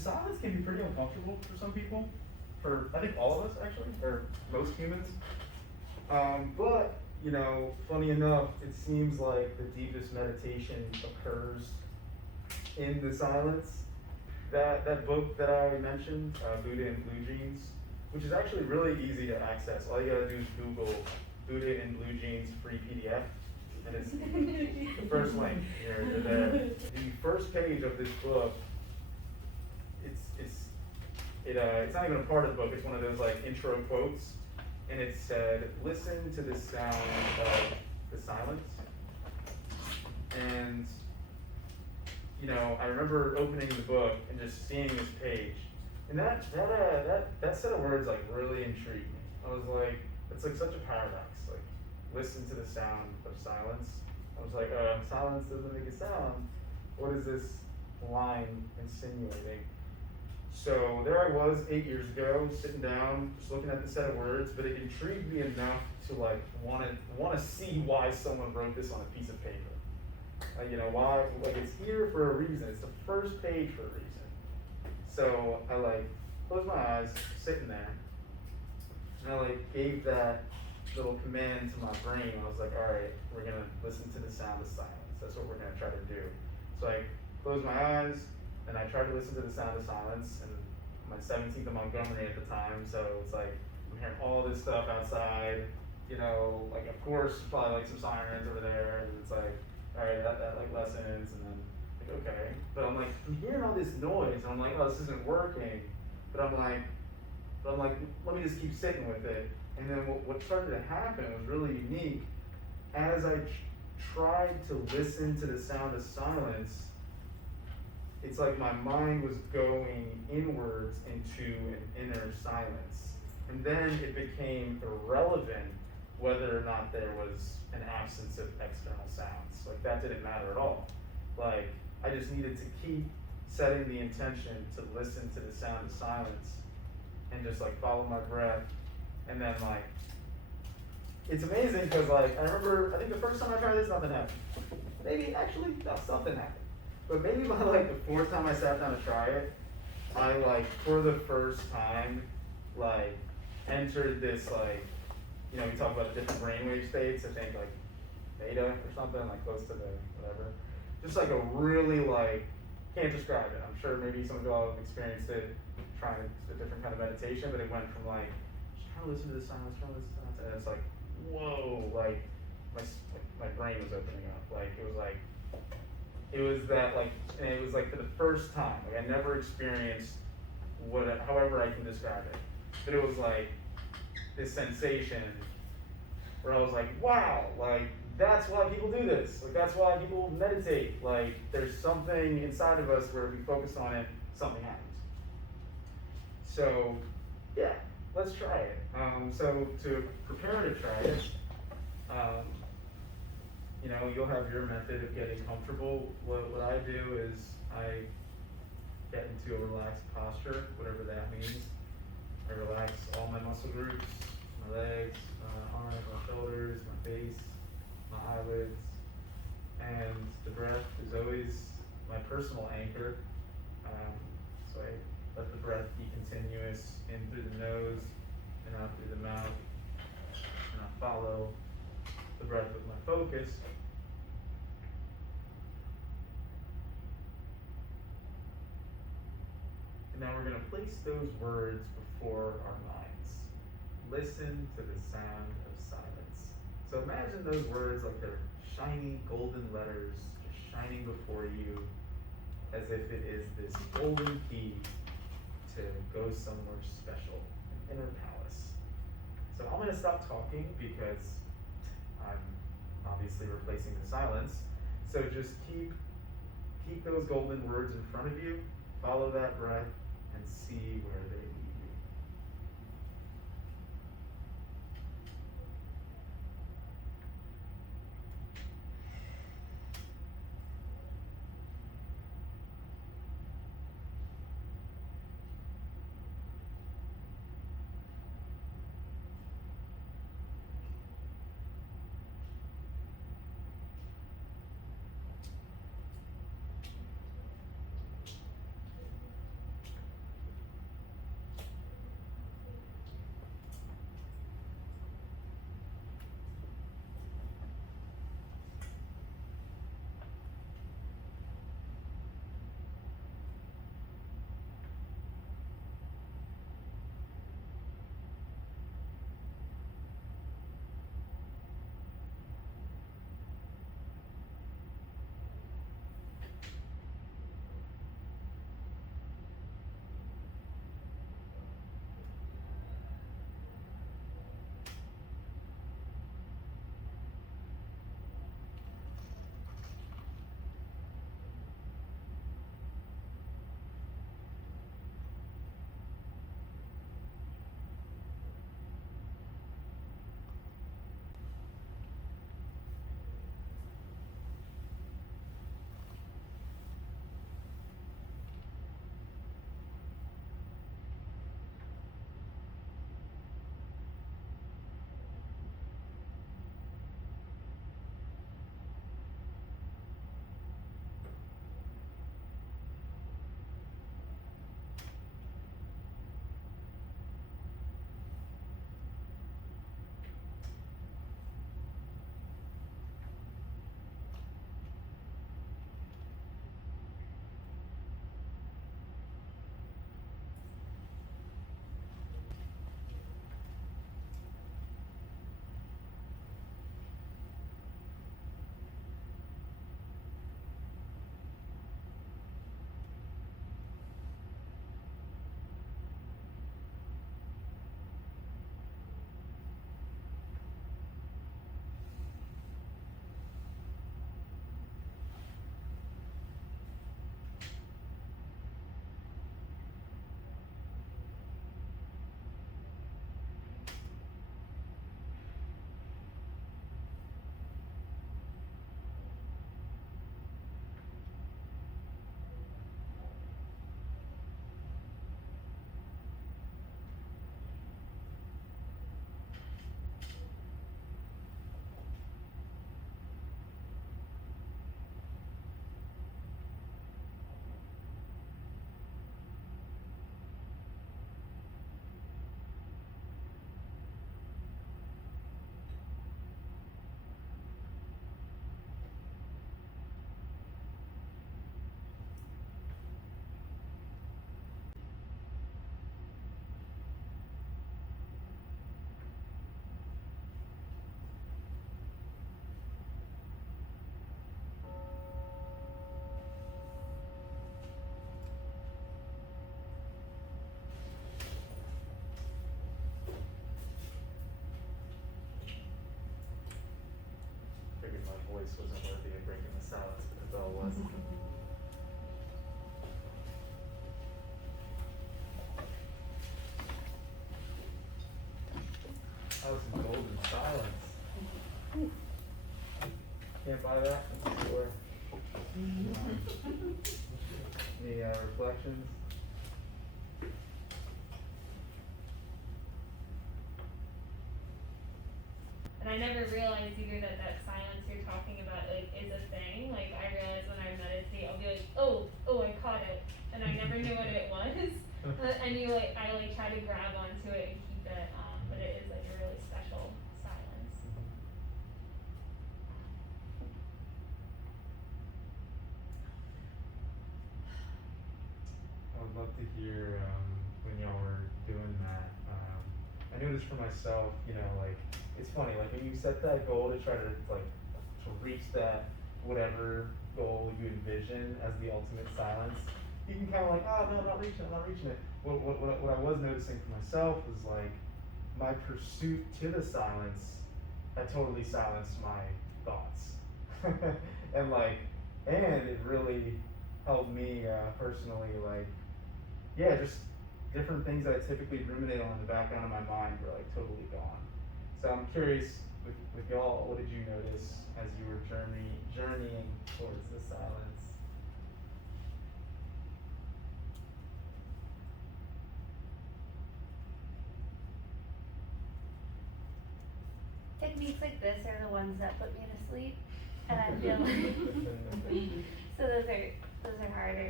Because silence can be pretty uncomfortable for some people. For, I think, all of us, actually, or most humans. But, funny enough, it seems like the deepest meditation occurs in the silence. That book that I mentioned, Buddha in Blue Jeans, which is actually really easy to access. All you gotta do is Google Buddha in Blue Jeans free PDF, and it's the first link. You're there. The first page of this book, it's not even a part of the book. It's one of those like intro quotes, and it said, "Listen to the sound of the silence." And I remember opening the book and just seeing this page, and that set of words like really intrigued me. I was like, it's like such a paradox. Like, listen to the sound of silence. I was like, silence doesn't make a sound. What is this line insinuating? So there I was 8 years ago, sitting down, just looking at the set of words, but it intrigued me enough to like want to see why someone wrote this on a piece of paper. Why? Like, it's here for a reason. It's the first page for a reason. So I like closed my eyes, sitting there, and I like gave that little command to my brain. I was like, all right, we're gonna listen to the sound of silence. That's what we're gonna try to do. So I closed my eyes, and I tried to listen to the sound of silence. And my 17th of Montgomery at the time, so it's like I'm hearing all this stuff outside. Like of course probably like some sirens over there, and it's like, all right, that like lessons, and then like okay, but I'm hearing all this noise, and I'm like, oh, this isn't working. But I'm like, let me just keep sitting with it. And then what started to happen was really unique. As I tried to listen to the sound of silence, it's like my mind was going inwards into an inner silence. And then it became irrelevant whether or not there was an absence of external sounds. Like, that didn't matter at all. Like, I just needed to keep setting the intention to listen to the sound of silence and just like follow my breath. And then like, it's amazing because like, I think the first time I tried this, nothing happened. Maybe actually, no, something happened. But maybe by like the fourth time I sat down to try it, I like, for the first time, like entered this like, we talk about different brainwave states, I think like beta or something, like close to the whatever. Just like a really like, can't describe it. I'm sure maybe some of you all have experienced it, trying a different kind of meditation, but it went from like, just trying to listen to the silence, and it's like, whoa, like my brain was opening up. Like it was that like, and it was like for the first time, like I never experienced however I can describe it, but it was like this sensation where I was like, wow, like that's why people do this. Like that's why people meditate. Like there's something inside of us where if we focus on it, something happens. So yeah, let's try it. So to prepare to try it, you'll have your method of getting comfortable. What I do is I get into a relaxed posture, whatever that means. I relax all my muscle groups, my legs, my arms, my shoulders, my face, my eyelids, and the breath is always my personal anchor. So I let the breath be continuous in through the nose and out through the mouth, and I follow the breath with my focus. And now we're going to place those words before our minds. Listen to the sound of silence. So imagine those words like they're shiny golden letters just shining before you, as if it is this golden key to go somewhere special, an inner palace. So I'm going to stop talking because I'm obviously replacing the silence. So just keep those golden words in front of you, follow that breath, and see where they lead you. voice wasn't worthy of breaking the silence, but the bell was. That was some golden silence. Can't buy that in the store. Any reflections? And I never realized either that silence you're talking about like is a thing. Like I realize when I meditate, I'll be like, oh, I caught it, and I never knew what it was. And I like try to grab onto it and keep it, but it is like a really special silence. I would love to hear when y'all were doing that. I noticed for myself, like it's funny, like when you set that goal to try to to reach that whatever goal you envision as the ultimate silence, you can kind of like, oh no, I'm not reaching it. What I was noticing for myself was like my pursuit to the silence had totally silenced my thoughts, and it really helped me personally, like, yeah, just different things that I typically ruminate on in the background of my mind were like totally gone. So I'm curious with y'all, what did you notice as you were journeying towards the silence? Techniques like this are the ones that put me to sleep, and I feel like so those are harder.